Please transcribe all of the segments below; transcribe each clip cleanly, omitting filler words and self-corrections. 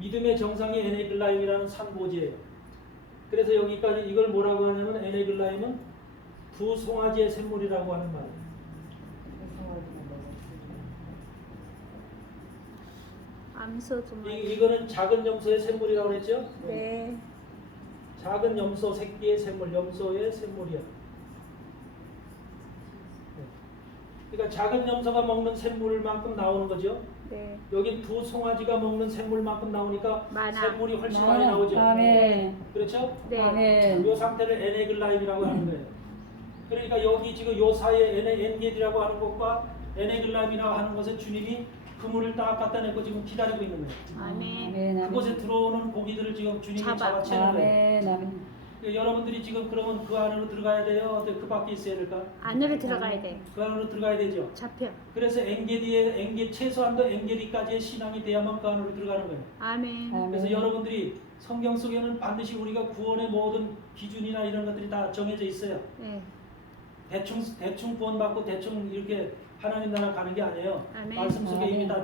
믿음의 정상이 에네글라임이라는 산고지예요. 그래서 여기까지 이걸 뭐라고 하냐면 에네글라임은 두 송아지의 샘물이라고 하는 말이에요. 암소 좀. 이거는 작은 염소의 샘물이라고 그랬죠? 네. 작은 염소 새끼의 샘물, 염소의 샘물이야. 그러니까 작은 염소가 먹는 샘물만큼 나오는 거죠. 네. 여기 두 송아지가 먹는 샘물만큼 나오니까 많아. 샘물이 훨씬 많이 나오죠. 아멘. 그렇죠? 네. 아멘. 이 상태를 에네글라임이라고 하는 거예요. 그러니까 여기 지금 요 사이에 엔게디라고 하는 것과 에네글라임이라고 하는 것에 주님이 그물을 딱 갖다 내고 지금 기다리고 있는 거예요. 아멘. 아멘. 그곳에 들어오는 고기들을 지금 주님이 잡아채는 거예요. 아멘. 아멘. 여러분들이 지금 그러면 그 안으로 들어가야 돼요? 어때? 그 밖에 있어야 될까? 안으로 들어가야 돼. 그 안으로 들어가야 되죠. 잡혀. 그래서 최소한도 엔게디까지의 신앙이 돼야만 그 안으로 들어가는 거예요. 아멘. 그래서 아멘. 여러분들이 성경 속에는 반드시 우리가 구원의 모든 기준이나 이런 것들이 다 정해져 있어요. 네. 대충 구원받고 대충 이렇게 하나님 나라 가는 게 아니에요. 아멘. 말씀 속에 이미 아멘. 다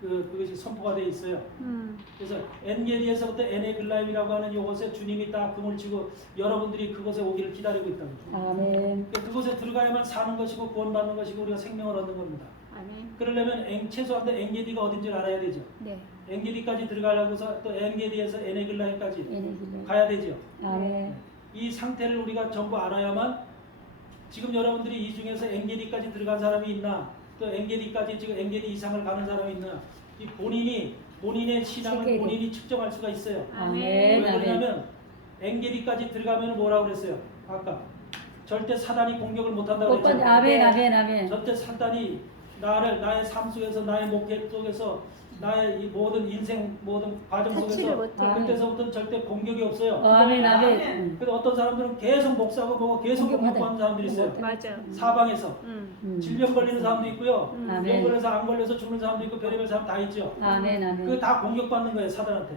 그것이 선포가 되어 있어요. 음. 그래서 엔게디에서부터 에네글라임이라고 하는 이곳에 주님이 딱 금을 치고 여러분들이 그곳에 오기를 기다리고 있다는 거죠. 아멘. 그곳에 들어가야만 사는 것이고 구원받는 것이고 우리가 생명을 얻는 겁니다. 아멘. 그러려면 최소한도 엔게디가 어딘지 알아야 되죠. 네. 엔게디까지 들어가려고서 또 엔게디에서 에네글라임까지 에네글라임. 가야 되죠. 아멘. 이 상태를 우리가 전부 알아야만 지금 여러분들이 이 중에서 엔게디까지 들어간 사람이 있나 또 엔게디까지 지금 엔게디 이상을 가는 사람이 있나 이 본인의 신앙을 체계를. 본인이 측정할 수가 있어요. 아멘. 왜 아멘. 그러냐면 엔게디까지 들어가면 뭐라고 그랬어요? 아까 절대 사단이 공격을 못한다고 오빠 그랬잖아요. 아멘. 아멘. 아멘. 절대 사단이 나의 삶 속에서 나의 목회 속에서 나의 이 모든 인생 모든 과정 터치를 속에서 못해. 그때서부터는 절대 공격이 없어요. 아멘. 아멘. 근데 어떤 사람들은 계속 목사고 뭐고 계속 공격받아요. 공격하는 사람들이 있어요. 맞아. 사방에서 질병 걸리는 사람도 있고요. 아멘. 병 걸려서 안 걸려서 죽는 사람도 있고 별의별 사람 다 있죠. 아멘. 아멘. 그 다 공격받는 거예요 사단한테.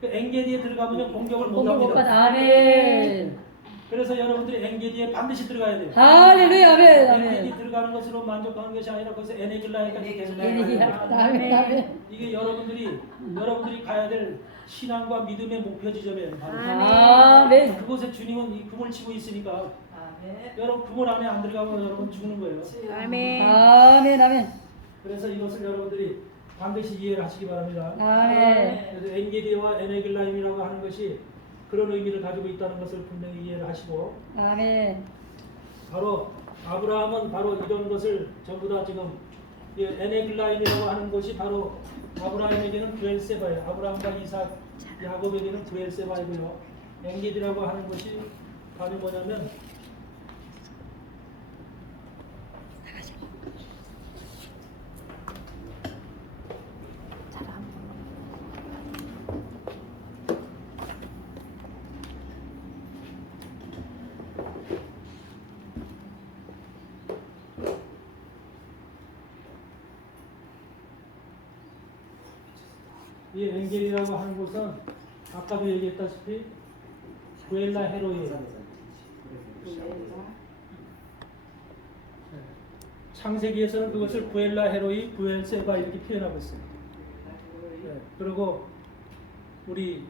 그 엔게디에 들어가면 공격을 못 공격 못 합니다. 받아. 아멘. 그래서 여러분들이 엔게디에 반드시 들어가야 돼요. 할렐루야. 아멘. 엔게디 아멘. 들어가는 것으로 만족하는 것이 아니라 거기서 에네글라임까지 계속 가야 에네글라임. 돼요. 아멘. 아멘. 이게 여러분들이 가야 될 신앙과 믿음의 목표 지점이에요. 바로. 아멘. 그곳에 주님은 이 금을 치고 있으니까 여러분 그물 안에 안 들어가면 여러분 죽는 거예요. 아멘. 아멘. 아멘. 그래서 이것을 여러분들이 반드시 이해를 하시기 바랍니다. 아멘. 그래서 엔게디와 에네글라임이라고 하는 것이 그런 의미를 가지고 있다는 것을 분명히 이해를 하시고 아멘. 바로 아브라함은 바로 이런 것을 전부 다 지금 이 에네글라임이라고 하는 것이 바로 아브라함에게는 브엘세바예요. 아브라함과 이삭, 야곱에게는 브엘세바이고요. 엔게디라고 하는 것이 바로 뭐냐면 이 엔겔이라고 하는 곳은 아까도 얘기했다시피 부엘라 헤로이에요. 창세기에서는 그것을 부엘라 헤로이, 부엘세바 이렇게 표현하고 있어요. 네. 그리고 우리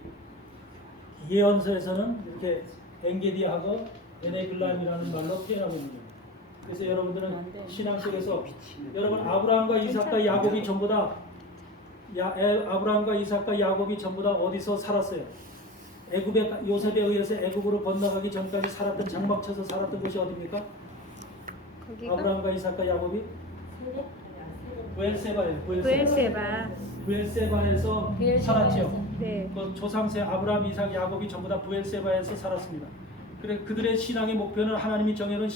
예언서에서는 이렇게 엔게디하고 에네글라임이라는 말로 표현하고 있는 거예요. 그래서 여러분들은 신앙 속에서 여러분 아브라함과 이삭과 야곱이 전부 다 아브라함과 이삭과 야곱이 전부 다 어디서 살았어요? 애굽의 요셉에 의해서 애굽으로 건너가기 전까지 살았던 장막 쳐서 살았던 곳이 어디입니까? 거기가 아브라함과 이삭과 야곱이 부엘세바예요. 부엘세바. 부엘세바에서 살았죠. 네. 그 조상세 아브라함, 이삭, 야곱이 전부 다 부엘세바에서 살았습니다. 그래 그들의 신앙의 목표는 하나님이 정해놓은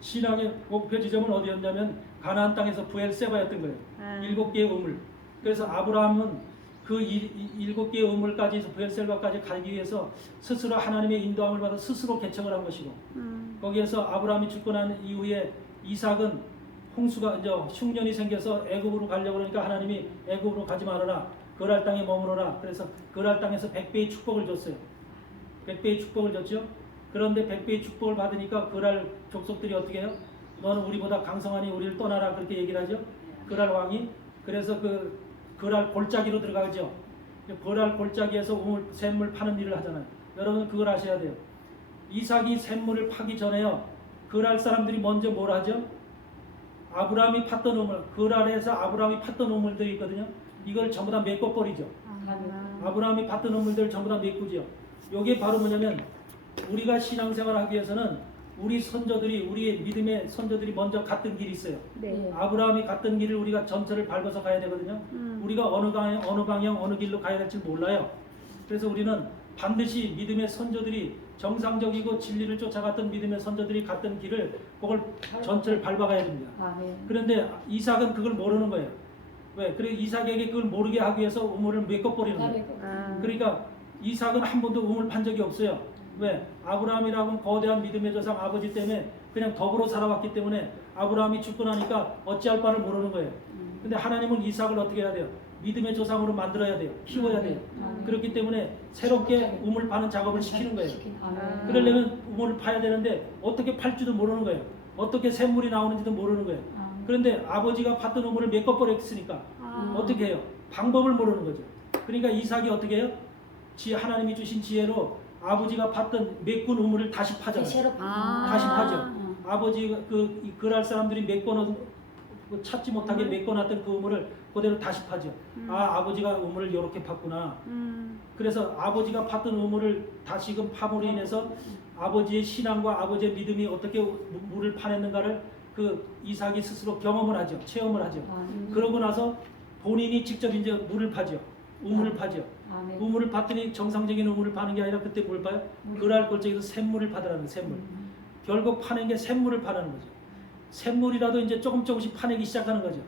신앙의 목표 지점은 어디였냐면 가나안 땅에서 부엘세바였던 거예요. 7개의 우물. 그래서 아브라함은 그 7개의 우물까지 부엘세바까지 가기 위해서 스스로 하나님의 인도함을 받아 스스로 개척을 한 것이고 거기에서 아브라함이 죽고 난 이후에 이삭은 홍수가 이제 흉년이 생겨서 애굽으로 가려고 그러니까 하나님이 애굽으로 가지 말아라. 그랄 땅에 머무러라. 그래서 그랄 땅에서 100배의 축복을 줬어요. 100배의 축복을 줬죠. 그런데 100배의 축복을 받으니까 그랄 족속들이 어떻게 해요? 너는 우리보다 강성하니 우리를 떠나라. 그렇게 얘기를 하죠. 그랄 왕이. 그래서 그랄 골짜기로 들어가죠. 거랄 골짜기에서 샘물 파는 일을 하잖아요. 여러분 그걸 아셔야 돼요. 이삭이 샘물을 파기 전에요. 거랄 사람들이 먼저 뭘 하죠? 아브라함이 팠던 우물, 거랄에서 아브라함이 팠던 우물들이 있거든요. 이걸 전부 다 메꿔버리죠. 아브라함이 팠던 우물들 전부 다 메꾸죠. 이게 바로 뭐냐면 우리가 신앙생활을 하기 위해서는 우리 선조들이, 우리의 믿음의 선조들이 먼저 갔던 길이 있어요. 네. 아브라함이 갔던 길을 우리가 전철을 밟아서 가야 되거든요. 우리가 어느 방향, 어느 길로 가야 될지 몰라요. 그래서 우리는 반드시 믿음의 선조들이 정상적이고 진리를 쫓아갔던 믿음의 선조들이 갔던 길을 그걸 전철을 밟아가야 됩니다. 아멘. 그런데 이삭은 그걸 모르는 거예요. 왜? 그래 이삭에게 그걸 모르게 하기 위해서 우물을 메꿔버리는 거예요. 그러니까 이삭은 한 번도 우물 판 적이 없어요. 왜? 아브라함이라고는 거대한 믿음의 조상 아버지 때문에 그냥 덕으로 살아왔기 때문에 아브라함이 죽고 나니까 어찌할 바를 모르는 거예요. 근데 하나님은 이삭을 어떻게 해야 돼요? 믿음의 조상으로 만들어야 돼요. 키워야 돼요. 그렇기 때문에 새롭게 우물 파는 작업을 시키는 거예요. 그러려면 우물을 파야 되는데 어떻게 팔지도 모르는 거예요. 어떻게 샘물이 나오는지도 모르는 거예요. 그런데 아버지가 팠던 우물을 메꿔버렸으니까 어떻게 해요? 방법을 모르는 거죠. 그러니까 이삭이 어떻게 해요? 하나님이 주신 지혜로 아버지가 팠던 메꾼 우물을 다시 파잖아요. 다시 파죠. 아버지가 그랄 사람들이 메꿔놓은 찾지 못하게 메꿔놨던 그 우물을 그대로 다시 파죠. 아버지가 우물을 이렇게 팠구나. 그래서 아버지가 팠던 우물을 다시금 파므로 인해서 아버지의 신앙과 아버지의 믿음이 어떻게 물을 파냈는가를 그 이삭이 스스로 경험을 하죠. 체험을 하죠. 그러고 나서 본인이 직접 이제 물을 파죠. 우물을 파죠. 우물을 팠더니 정상적인 우물을 파는 게 아니라 그때 뭘 봐요? 그랄 골짜기에서 샘물을 파더라는 거예요. 샘물. 결국 파낸 게 샘물을 파는 거죠. 샘물이라도 이제 조금씩 파내기 시작하는 거죠.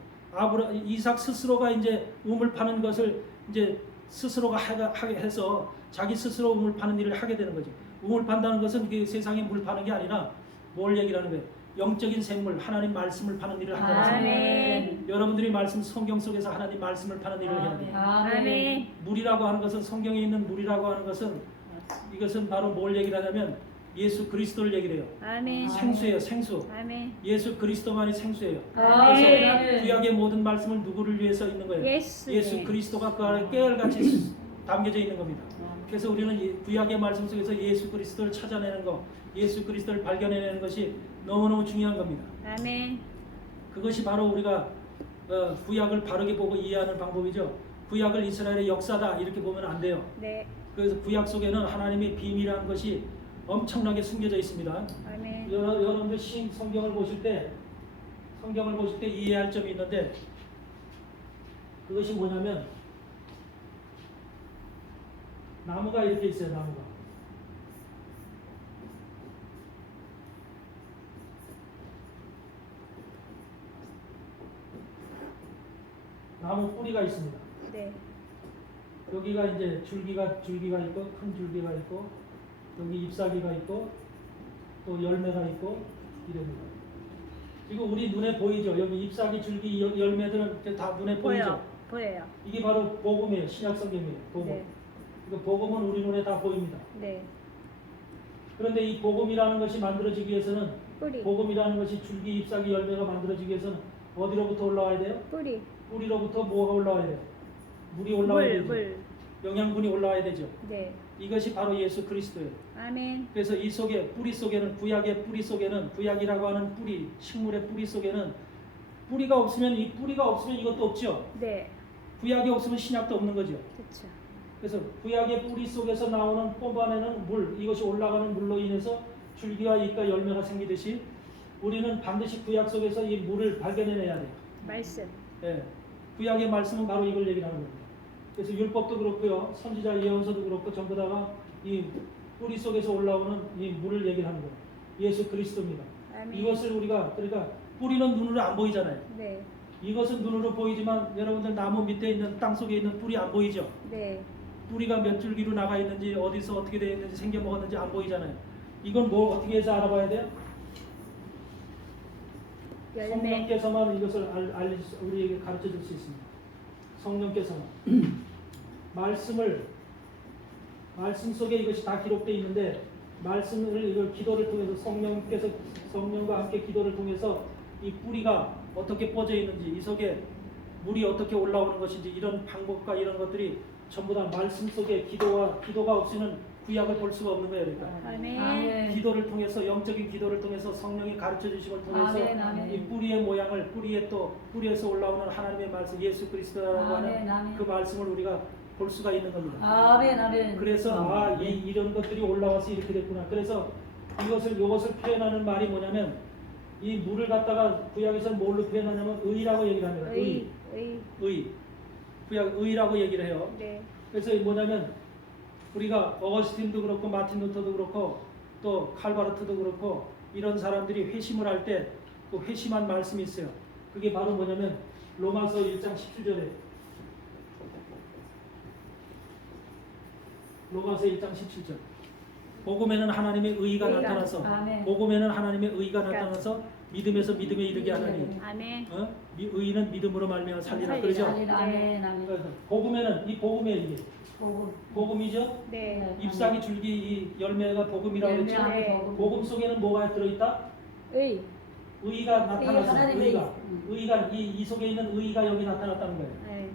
이삭 스스로가 이제 우물 파는 것을 이제 스스로가 하게 해서 자기 스스로 우물 파는 일을 하게 되는 거죠. 우물 판다는 것은 그 세상에 물 파는 게 아니라 뭘 얘기를 하는 거예요? 영적인 샘물, 하나님 말씀을 파는 일을 한다는 것입니다. 여러분들이 말씀 성경 속에서 하나님 말씀을 파는 일을 해야 돼요. 아멘. 물이라고 하는 것은 성경에 있는 물이라고 하는 것은 이것은 바로 뭘 얘기를 하냐면 예수 그리스도를 얘기를 해요. 아멘. 생수예요, 생수. 아멘. 예수 그리스도만이 생수예요. 아멘. 그래서 구약의 모든 말씀을 누구를 위해서 있는 거예요? 예수 그리스도가 그 안에 깨알같이 담겨져 있는 겁니다. 그래서 우리는 구약의 말씀 속에서 예수 그리스도를 찾아내는 것, 예수 그리스도를 발견해내는 것이 너무너무 중요한 겁니다. 아멘. 그것이 바로 우리가 구약을 바르게 보고 이해하는 방법이죠. 구약을 이스라엘의 역사다 이렇게 보면 안 돼요. 네. 그래서 구약 속에는 하나님의 비밀이라는 것이 엄청나게 숨겨져 있습니다. 아멘. 여러분들 성경을 보실 때 이해할 점이 있는데 그것이 뭐냐면 나무가 이렇게 있어요. 나무가. 나무 뿌리가 있습니다. 네. 여기가 이제 줄기가 있고 큰 줄기가 있고 여기 잎사귀가 있고 또 열매가 있고 이럽니다. 지금 우리 눈에 보이죠? 여기 잎사귀, 줄기, 열매들은 다 눈에 보이죠? 보여요. 이게 바로 복음이에요. 신약 성경이에요. 복음. 네. 그러니까 복음은 우리 눈에 다 보입니다. 네. 그런데 이 복음이라는 것이 만들어지기 위해서는 뿌리. 복음이라는 것이 줄기, 잎사귀, 열매가 만들어지기 위해서는 어디로부터 올라와야 돼요? 뿌리. 뿌리로부터 뭐가 올라와야 돼요? 물이 올라와야 되죠. 물. 영양분이 올라와야 되죠. 네. 이것이 바로 예수 그리스도예요. 아멘. 그래서 이 속에 뿌리 속에는 구약의 뿌리 속에는 구약이라고 하는 뿌리, 식물의 뿌리 속에는 뿌리가 없으면 이것도 없죠. 네. 구약이 없으면 신약도 없는 거죠. 그렇죠. 그래서 구약의 뿌리 속에서 나오는 뽑아내는 물, 이것이 올라가는 물로 인해서 줄기와 잎과 열매가 생기듯이 우리는 반드시 구약 속에서 이 물을 발견해내야 돼요. 말씀. 예, 구약의 말씀은 바로 이걸 얘기하는 겁니다. 그래서 율법도 그렇고요, 선지자 예언서도 그렇고 전부 다가 이 뿌리 속에서 올라오는 이 물을 얘기하는 거예요. 예수 그리스도입니다. 아멘. 이것을 우리가 그러니까 뿌리는 눈으로 안 보이잖아요. 네. 이것은 눈으로 보이지만 여러분들 나무 밑에 있는 땅 속에 있는 뿌리 안 보이죠? 네. 뿌리가 몇 줄기로 나가 있는지 어디서 어떻게 되어 있는지 생겨 먹었는지 안 보이잖아요. 이건 뭐 어떻게 해서 알아봐야 돼요? 열매. 성령께서만 이것을 우리에게 가르쳐 줄 수 있습니다. 성령께서만 말씀 속에 이것이 다 기록되어 있는데 말씀을 이걸 기도를 통해서 성령과 함께 기도를 통해서 이 뿌리가 어떻게 뻗어 있는지 이 속에 물이 어떻게 올라오는 것인지 이런 방법과 이런 것들이 전부 다 말씀 속에 기도가 없이는 구약을 볼 수가 없는 거예요. 그러니까 아멘. 기도를 통해서 영적인 기도를 통해서 성령이 가르쳐 주심을 통해서 아멘, 아멘. 이 뿌리의 모양을 뿌리에서 올라오는 하나님의 말씀 예수 그리스도라고 아멘, 하는 아멘. 그 말씀을 우리가 볼 수가 있는 겁니다. 아멘, 아멘. 그래서 이런 것들이 올라와서 이렇게 됐구나. 그래서 이것을 표현하는 말이 뭐냐면 이 물을 갖다가 구약에서 뭘로 표현하냐면 의라고 얘기를 합니다. 의. 구약 의라고 얘기를 해요. 네. 그래서 이게 뭐냐면 우리가 어거스틴도 그렇고 마틴 루터도 그렇고 또 칼바르트도 그렇고 이런 사람들이 회심을 할 때 그 회심한 말씀이 있어요. 그게 바로 뭐냐면 로마서 1장 17절에 로마서 1장 17절 복음에는 하나님의 의가 의가. 나타나서 아멘. 복음에는 하나님의 의가 나타나서 믿음에서 믿음에 이르게 하나니 아멘. 의는 믿음으로 말미암아 살리라 그러죠. 아멘, 아멘, 아멘. 그래서 복음에는 이 복음에 이게 복음. 복음이죠. 네. 잎사귀 줄기 이 열매가 복음이라고 열매 했죠. 안에 네. 복음. 복음 속에는 뭐가 들어있다? 의. 의가 나타나서 하나님의 의가 이 속에 있는 의가 여기 나타났다는 거예요. 네.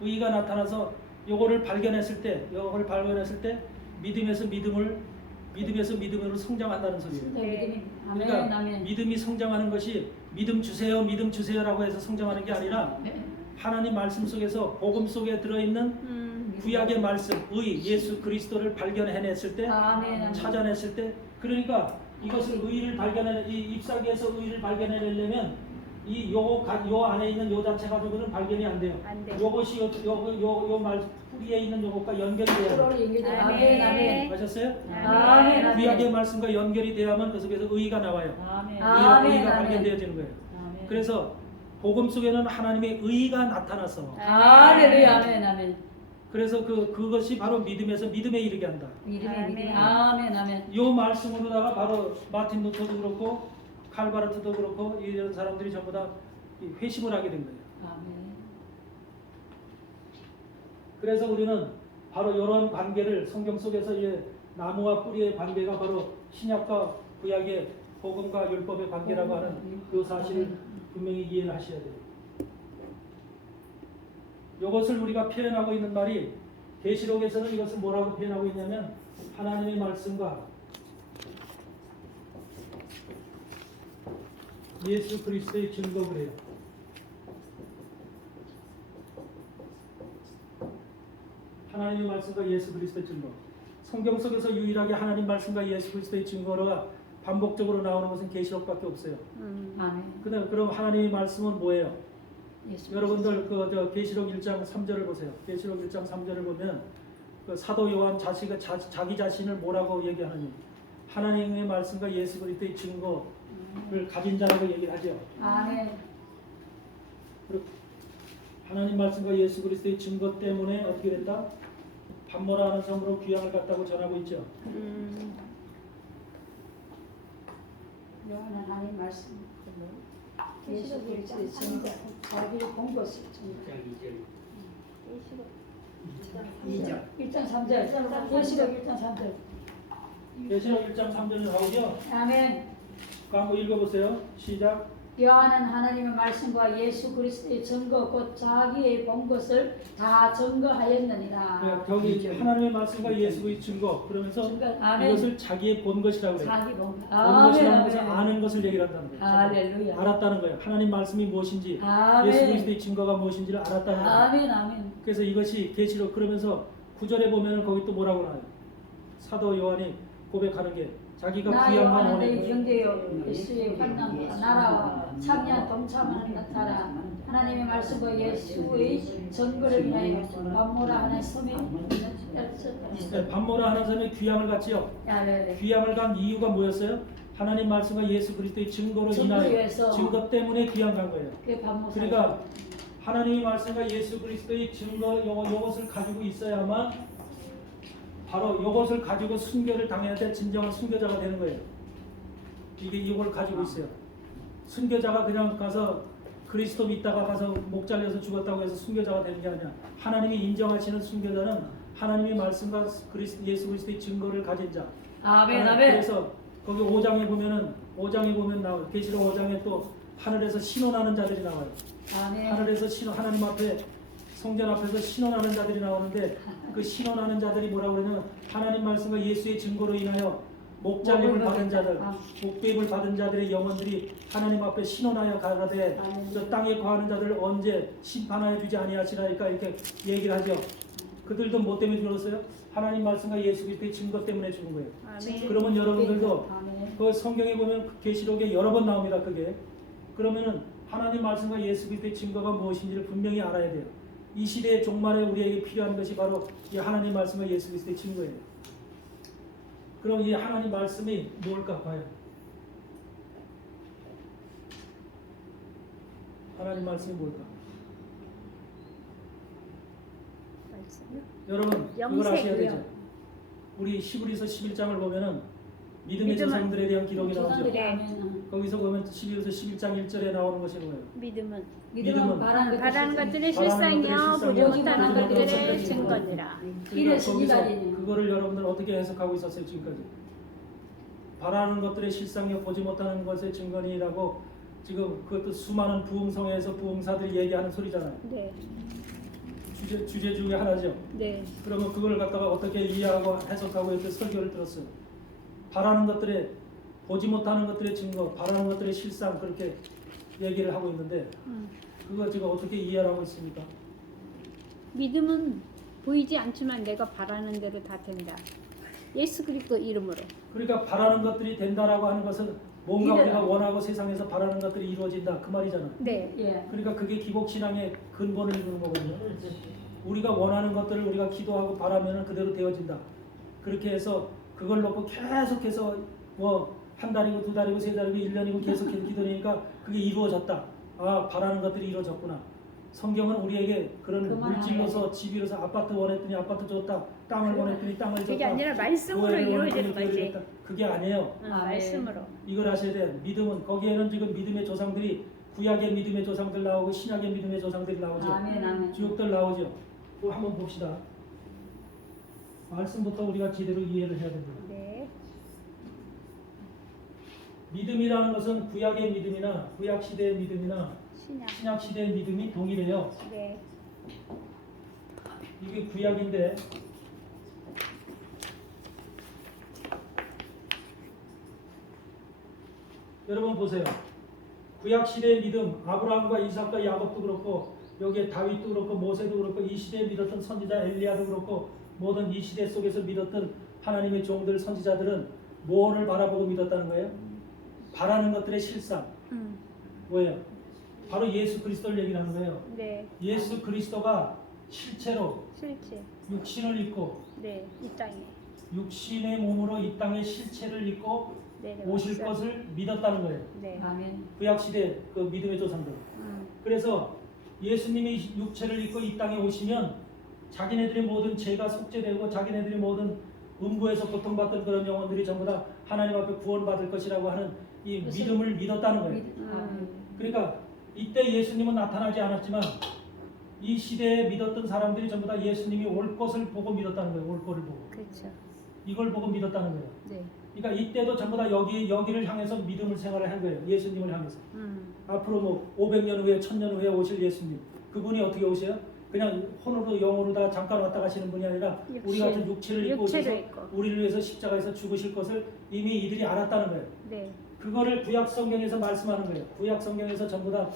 의가 나타나서 요거를 발견했을 때 믿음에서 믿음으로 성장한다는 소리예요. 믿음이. 아멘, 그러니까 아멘. 믿음이 성장하는 것이 믿음 주세요라고 해서 성장하는 게 아니라 하나님 말씀 속에서 복음 속에 들어있는 구약의 말씀, 의, 예수 그리스도를 발견해냈을 때, 아멘, 아멘. 찾아냈을 때, 그러니까 이것을 이 잎사귀에서 의를 발견해내려면 요 안에 있는 요 자체 가지고는 발견이 안 돼요. 안 돼요. 요것이 요 뿌리에 있는 요것과 연결이 돼야 돼요. 서로 연결돼. 아멘. 아멘, 아멘. 아셨어요? 아멘, 아멘. 구약의 말씀과 연결이 돼야만 그 속에서 의가 나와요. 아멘. 의가 아멘, 아멘. 발견되어지는 거예요. 아멘. 그래서 복음 속에는 하나님의 의가 나타나서 할렐루야, 아멘, 아멘. 그래서 그것이 바로 믿음에서 믿음에 이르게 한다. 믿음이 아멘. 믿음이. 아멘, 아멘. 요 말씀으로다가 바로 마틴 루터도 그렇고 칼바르트도 그렇고 이런 사람들이 전부 다 회심을 하게 된 거예요. 아멘. 그래서 우리는 바로 이런 관계를 성경 속에서 이 나무와 뿌리의 관계가 바로 신약과 구약의 복음과 율법의 관계라고 하는 이 사실을 분명히 이해를 하셔야 돼요. 이것을 우리가 표현하고 있는 말이 계시록에서는 이것을 뭐라고 표현하고 있냐면 하나님의 말씀과 예수 그리스도의 증거 그래요. 하나님의 말씀과 예수 그리스도의 증거. 성경 속에서 유일하게 하나님 말씀과 예수 그리스도의 증거가 반복적으로 나오는 것은 계시록밖에 없어요. 아멘. 그럼 하나님의 말씀은 뭐예요? 예수 여러분들 계시록 1장 3절을 보세요. 계시록 1장 3절을 보면 그 사도 요한 자기 자신을 뭐라고 얘기하느냐? 하나님의 말씀과 예수 그리스도의 증거를 가진 자라고 얘기를 하죠. 아멘. 그리고 하나님 말씀과 예수 그리스도의 증거 때문에 어떻게 됐다? 반모라 하는 성으로 귀향을 갔다고 전하고 있죠. 요한은 하나님 말씀 예수 그리스도의 증거 자기를 본 것을 증거. 1장 3절. 계시록 1장 3절. 계시록 1장 3절에 나오죠. 아멘. 그 한번 읽어보세요. 시작. 요한은 하나님의 말씀과 예수 그리스도의 증거 곧 자기의 본 것을 다 증거하였느니라. 네, 거기 하나님의 말씀과 예수 그리스도의 증거 그러면서 증거. 아멘. 이것을 자기의 본 것이라고 해요. 자기 본 것. 본 것이라는 것은 아멘. 아는 것을 얘기를 한다는 거예요. 할렐루야. 알았다는 거예요. 하나님 말씀이 무엇인지 아멘. 예수 그리스도의 증거가 무엇인지를 알았다는 거예요. 아멘, 아멘. 그래서 이것이 계시록 그러면서 9절에 보면 거기 또 뭐라고 나와요. 사도 요한이 고백하는 게 자기가 나 귀한 요한은 만 내 원에 경계요 예수의 환난과 나라와 참여한 동참하는 나라 하나님의 말씀과 예수의 증거를 위하여 반모라 하는 섬에 반모라 하는 사람이 귀함을 갖지요. 귀함을 간 이유가 뭐였어요? 하나님 말씀과 예수 그리스도의 증거로 인하여 위해서. 증거 때문에 귀함 간 거예요. 그게 반모. 그러니까 하나님의 말씀과 예수 그리스도의 증거 이것을 가지고 있어야만 바로 이것을 가지고 순교를 당해야 될 진정한 순교자가 되는 거예요. 이걸 가지고 있어요. 순교자가 그냥 가서 그리스도 믿다가 가서 목 잘려서 죽었다고 해서 순교자가 되는 게 아니라 하나님이 인정하시는 순교자는 하나님의 말씀과 예수 그리스도의 증거를 가진 자. 아멘, 아멘. 그래서 거기 5장에 보면 나와 계시록 5장에 또 하늘에서 신원하는 자들이 나와요. 아멘. 하늘에서 하나님 앞에 성전 앞에서 신원하는 자들이 나오는데 그 신원하는 자들이 뭐라고 그러냐면 하나님 말씀과 예수의 증거로 인하여 목장입을 받은 자들, 목배임을 받은 자들의 영혼들이 하나님 앞에 신원하여 가라되 저 땅에 거하는 자들 언제 심판하여 주지 아니하시나이까 이렇게 얘기를 하죠. 그들도 뭐 때문에 죽었어요? 하나님 말씀과 예수 그리스도의 증거 때문에 죽은 거예요. 아멘. 그러면 여러분들도 아멘. 그 성경에 보면 계시록에 여러 번 나옵니다. 그게 그러면은 하나님 말씀과 예수 그리스도의 증거가 무엇인지를 분명히 알아야 돼요. 이 시대의 종말에 우리에게 필요한 것이 바로 이 하나님 말씀과 예수 그리스도의 증거예요. 그럼 이 하나님 말씀이 뭘까 봐요. 하나님 말씀이 뭘까? 말씀이요? 여러분 그걸 영생이요. 아셔야 되죠. 우리 히브리서 11장을 보면은 믿음의 믿음은- 조상들에 대한 기록이 나오죠. 조상들이 아멘. 거기서 보면 히브리서 11장 1절에 나오는 것이 뭐예요? 믿음은 믿음은 바라는 바라는 것들의 바라는 실상이요 것들의 보지 실상이요, 못하는 보지 못하는 것들의 것들의 증거니라. 길의 거기서 신이다리니. 그거를 여러분들 어떻게 해석하고 있었어요 지금까지? 바라는 것들의 실상이요 보지 못하는 것의 증거니라고 지금 그것도 수많은 부흥성에서 부흥사들이 얘기하는 소리잖아요. 네, 주제 중에 하나죠. 네, 그러면 그걸 갖다가 어떻게 이해하고 해석하고 이렇게 설교를 들었어요. 바라는 것들의 보지 못하는 것들의 증거, 바라는 것들의 실상 그렇게 얘기를 하고 있는데 그거 지금 어떻게 이해를 하고 있습니까? 믿음은 보이지 않지만 내가 바라는 대로 다 된다. 예수 그리스도 이름으로. 그러니까 바라는 것들이 된다라고 하는 것은 뭔가 믿어요. 우리가 원하고 세상에서 바라는 것들이 이루어진다 그 말이잖아. 네, 예. 그러니까 그게 기복신앙의 근본을 이루는 거거든요. 우리가 원하는 것들을 우리가 기도하고 바라면 그대로 되어진다. 그렇게 해서 그걸 놓고 계속해서 뭐 한 달이고 두 달이고 세 달이고 1년이고 계속해서 기도하니까 그게 이루어졌다. 아 바라는 것들이 이루어졌구나. 성경은 우리에게 그런 그만하네. 물질로서 집이로서 아파트 원했더니 아파트 줬다. 땅을 원했더니 땅을 줬다. 그게 아니라 말씀으로 교회를 이루어지는 원했더니 거지. 교회를 줬다. 그게 아니에요. 말씀으로. 이걸 아셔야 돼요. 믿음은 거기에는 지금 믿음의 조상들이 구약의 믿음의 조상들 나오고 신약의 믿음의 조상들이 나오죠. 아멘 아멘. 주역들 나오죠. 또 한번 봅시다. 말씀부터 우리가 제대로 이해를 해야 됩니다. 네, 믿음이라는 것은 구약의 믿음이나 구약 시대의 믿음이나 신약. 신약 시대의 믿음이 동일해요. 네, 이게 구약인데 여러분 보세요. 구약 시대의 믿음, 아브라함과 이삭과 야곱도 그렇고 여기에 다윗도 그렇고 모세도 그렇고 이 시대에 믿었던 선지자 엘리야도 그렇고 모든 이 시대 속에서 믿었던 하나님의 종들 선지자들은 무엇을 바라보고 믿었다는 거예요? 바라는 것들의 실상. 뭐예요? 바로 예수 그리스도를 얘기하는 거예요. 네, 예수 그리스도가 실체로 실체. 육신을 입고 네, 이 땅에 육신의 몸으로 이 땅의 실체를 입고 오실 내려왔어요. 것을 믿었다는 거예요. 네, 아멘. 구약 시대 그 믿음의 조상들. 그래서 예수님이 육체를 입고 이 땅에 오시면 자기네들의 모든 죄가 속죄되고 자기네들의 모든 음부에서 고통받던 그런 영혼들이 전부 다 하나님 앞에 구원받을 것이라고 하는 이 그것을 믿음을 믿었다는 거예요. 아멘. 그러니까 이때 예수님은 나타나지 않았지만 이 시대에 믿었던 사람들이 전부 다 예수님이 올 것을 보고 믿었다는 거예요. 올 거를 보고. 그렇죠. 이걸 보고 믿었다는 거예요. 네, 그러니까 이때도 전부 다 여기를 향해서 믿음을 생활을 한 거예요. 예수님을 향해서. 앞으로 뭐 500년 후에 1000년 후에 오실 예수님. 그분이 어떻게 오세요? 그냥 혼으로 영으로 다 잠깐 왔다 가시는 분이 아니라 우리 같은 육체를 입고 오셔서 우리를 위해서 십자가에서 죽으실 것을 이미 이들이 알았다는 거예요. 네, 그거를 구약 성경에서 말씀하는 거예요. 구약 성경에서 전부 다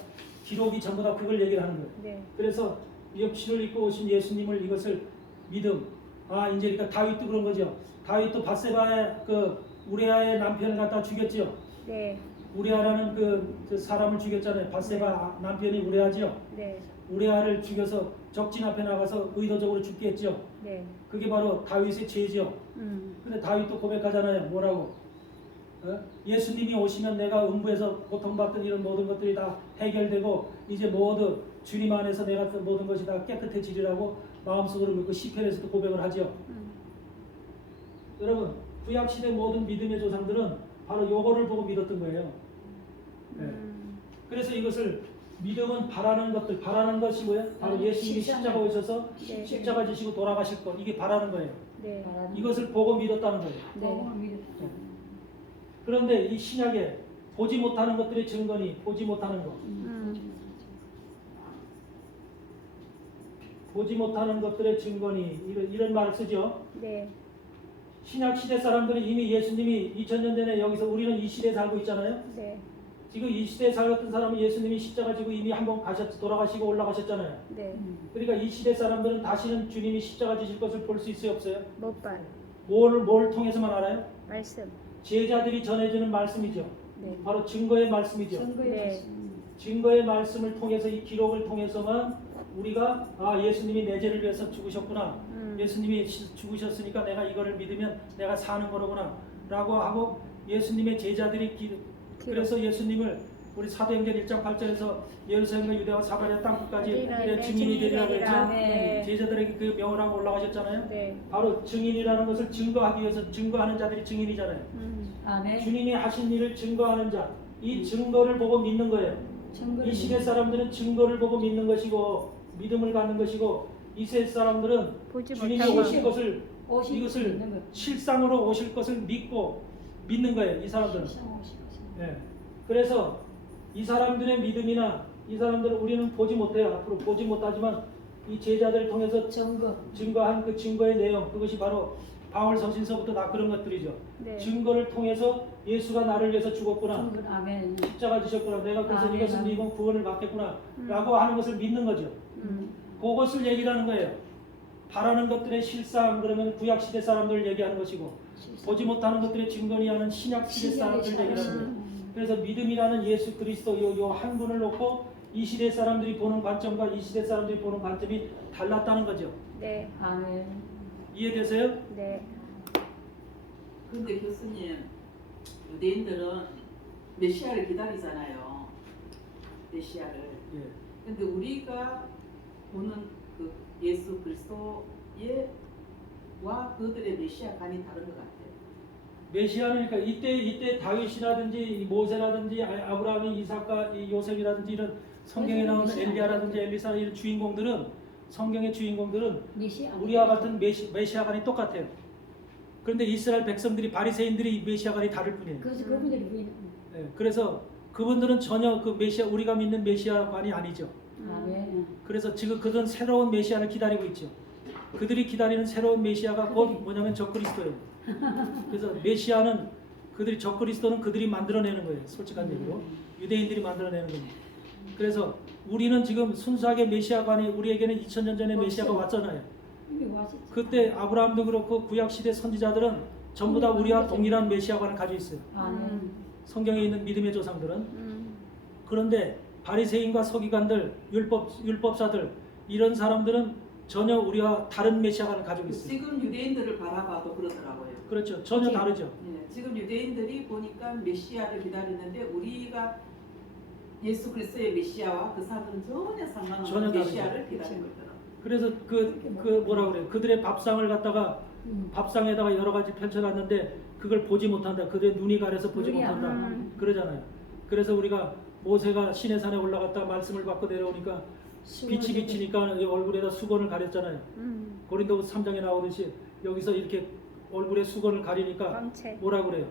기록이 전부 다 그걸 얘기를 하는 거예요. 네, 그래서 육신을 입고 오신 예수님을 이것을 믿음. 아 이제 그러니까 다윗도 그런 거죠. 다윗도 밧세바의 그 우리아의 남편을 갖다 죽였죠. 네, 우리아라는 그 사람을 죽였잖아요. 밧세바 남편이 우리아지요. 네, 우리아를 죽여서 적진 앞에 나가서 의도적으로 죽게 했죠. 네, 그게 바로 다윗의 죄죠. 근데 다윗도 고백하잖아요. 뭐라고? 예수님이 오시면 내가 음부에서 고통받던 이런 모든 것들이 다 해결되고 이제 모두 주님 안에서 내가 그 모든 것이 다 깨끗해지리라고 마음속으로 믿고 시편에서도 고백을 하죠. 여러분 구약 시대 모든 믿음의 조상들은 바로 요거를 보고 믿었던 거예요. 네. 그래서 이것을 믿음은 바라는 것들, 바라는 것이 뭐예요? 바로 예수님이 십자가 오셔서 네. 십자가 지시고 돌아가실 것, 이게 바라는 거예요. 네, 이것을 보고 믿었다는 거예요. 네, 복음을 믿었죠. 그런데 이 신약에 보지 못하는 것들의 증거니 보지 못하는 것. 보지 못하는 것들의 증거니 이런 말을 쓰죠. 네. 신약 시대 사람들은 이미 예수님이 2000년 전에 여기서 우리는 이 시대에 살고 있잖아요. 네. 지금 이 시대에 살았던 사람은 예수님이 십자가 지고 이미 한번 돌아가시고 올라가셨잖아요. 네. 그러니까 이 시대 사람들은 다시는 주님이 십자가 지실 것을 볼 수 있어요, 없어요? 못 봐. 뭘 통해서만 알아요? 말씀. 제자들이 전해주는 말씀이죠. 네. 바로 증거의 말씀이죠. 네. 증거의 말씀을 통해서 이 기록을 통해서만 우리가 예수님이 내 죄를 위해서 죽으셨구나. 예수님이 죽으셨으니까 내가 이거를 믿으면 내가 사는 거로구나 라고 하고 예수님의 제자들이 그래서 예수님을 우리 사도행전 1장 8절에서 예루살렘과 유대와 사마리아 땅끝까지 내 증인이 되리라고 했죠. 네. 제자들에게 그 명을 하고 올라가셨잖아요. 네. 바로 증인이라는 것을 증거하기 위해서 증거하는 자들이 증인이잖아요. 아멘. 주님이 하신 일을 증거하는 자, 이 증거를 보고 믿는 거예요. 이 시대 사람들은 증거를 보고 믿는 것이고 믿음을 갖는 것이고 이 세대 사람들은 보지 주님이 못하고. 오실 것을 이것을 있는 거. 실상으로 오실 것을 믿고 믿는 거예요. 이 사람들은. 네. 그래서 이 사람들의 믿음이나 이 사람들은 우리는 보지 못해요. 앞으로 보지 못하지만 이 제자들을 통해서 증거한 그 증거의 내용 그것이 바로 바울 서신서부터 다 그런 것들이죠. 네. 증거를 통해서 예수가 나를 위해서 죽었구나. 아멘. 십자가 지셨구나. 내가 그래서 아멘. 이것을 믿으면 구원을 받겠구나. 라고 하는 것을 믿는 거죠. 그것을 얘기하는 거예요. 바라는 것들의 실상 그러면 구약시대 사람들을 얘기하는 것이고 보지 못하는 것들의 증거니 하는 신약시대 사람들을 얘기하는 거예요. 그래서 믿음이라는 예수 그리스도 요 한 분을 놓고 이 시대 사람들이 보는 관점과 이 시대 사람들이 보는 관점이 달랐다는 거죠. 네. 아멘. 이해되세요? 네. 근데 교수님, 유대인들은 메시아를 기다리잖아요. 메시아를. 예. 근데 우리가 보는 그 예수 그리스도의 와 그들의 메시아 간이 다른 것 같아요. 메시아는 그러니까 이때 다윗이라든지 모세라든지 아브라함이 이삭과 요셉이라든지 이런 성경에 나오는 엘리야라든지 엘리사 이런 주인공들은 성경의 주인공들은 우리와 같은 메시아관이 똑같아요. 그런데 이스라엘 백성들이 바리새인들이 메시아관이 다를 뿐이에요. 그래서 그분들이 보이는. 네, 그래서 그분들은 전혀 그 메시아 우리가 믿는 메시아관이 아니죠. 아멘. 그래서 지금 그들은 새로운 메시아를 기다리고 있죠. 그들이 기다리는 새로운 메시아가 곧 뭐냐면 적그리스도예요. 그래서 메시아는 그들이 적그리스도는 그들이 만들어내는 거예요. 솔직한 얘기로 유대인들이 만들어내는 겁니다. 그래서 우리는 지금 순수하게 메시아관이 우리에게는 2000년 전에 메시아가 왔잖아요. 그때 아브라함도 그렇고 구약시대 선지자들은 전부 다 우리와 동일한 메시아관을 가지고 있어요. 아멘. 성경에 있는 믿음의 조상들은. 그런데 바리새인과 서기관들, 율법사들 이런 사람들은 전혀 우리와 다른 메시아관을 가지고 있어요. 지금 유대인들을 바라봐도 그러더라고요. 그렇죠. 전혀 다르죠. 네, 지금 유대인들이 보니까 메시아를 기다리는데 우리가 예수 그리스도의 메시아와 그 사람들은 전혀 상관없는 전혀 다르죠. 메시아를 기다리고 있더라고요. 그래서 그 뭐라 그래요? 그들의 밥상을 갖다가 밥상에다가 여러 가지 펼쳐놨는데 그걸 보지 못한다. 그들의 눈이 가려서 보지 못한다. 그러잖아요. 그래서 우리가 모세가 시내산에 올라갔다 말씀을 받고 내려오니까 빛이 비치니까 얼굴에다 수건을 가렸잖아요. 고린도후서 3장에 나오듯이 여기서 이렇게 얼굴에 수건을 가리니까 뭐라 그래요?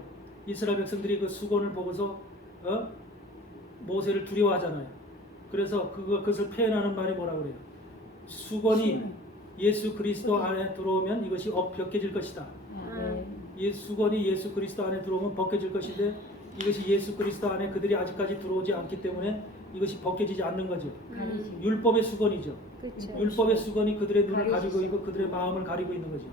이스라엘 백성들이 그 수건을 보고서 모세를 두려워하잖아요. 그래서 그것을 표현하는 말이 뭐라 그래요? 수건이 예수 그리스도 안에 들어오면 이것이 벗겨질 것이다. 수건이 예수 그리스도 안에 들어오면 벗겨질 것인데 이것이 예수 그리스도 안에 그들이 아직까지 들어오지 않기 때문에 이것이 벗겨지지 않는 거죠. 율법의 수건이죠. 그쵸. 율법의 수건이 그들의 눈을 가리고 있고 그들의 마음을 가리고 있는 거죠.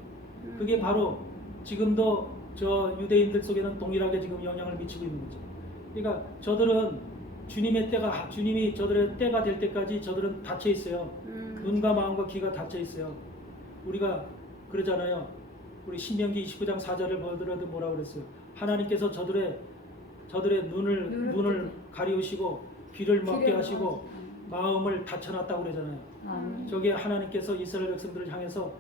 그게 바로 지금도 저 유대인들 속에는 동일하게 지금 영향을 미치고 있는 거죠. 그러니까 저들은 주님이 저들의 때가 될 때까지 저들은 닫혀 있어요. 눈과 마음과 귀가 닫혀 있어요. 우리가 그러잖아요. 우리 신명기 29장 4절을 보더라도 뭐라 그랬어요? 하나님께서 저들의 눈을 가리우시고 귀를 먹게 하시고 마음을 닫혀놨다고 그러잖아요. 저게 하나님께서 이스라엘 백성들을 향해서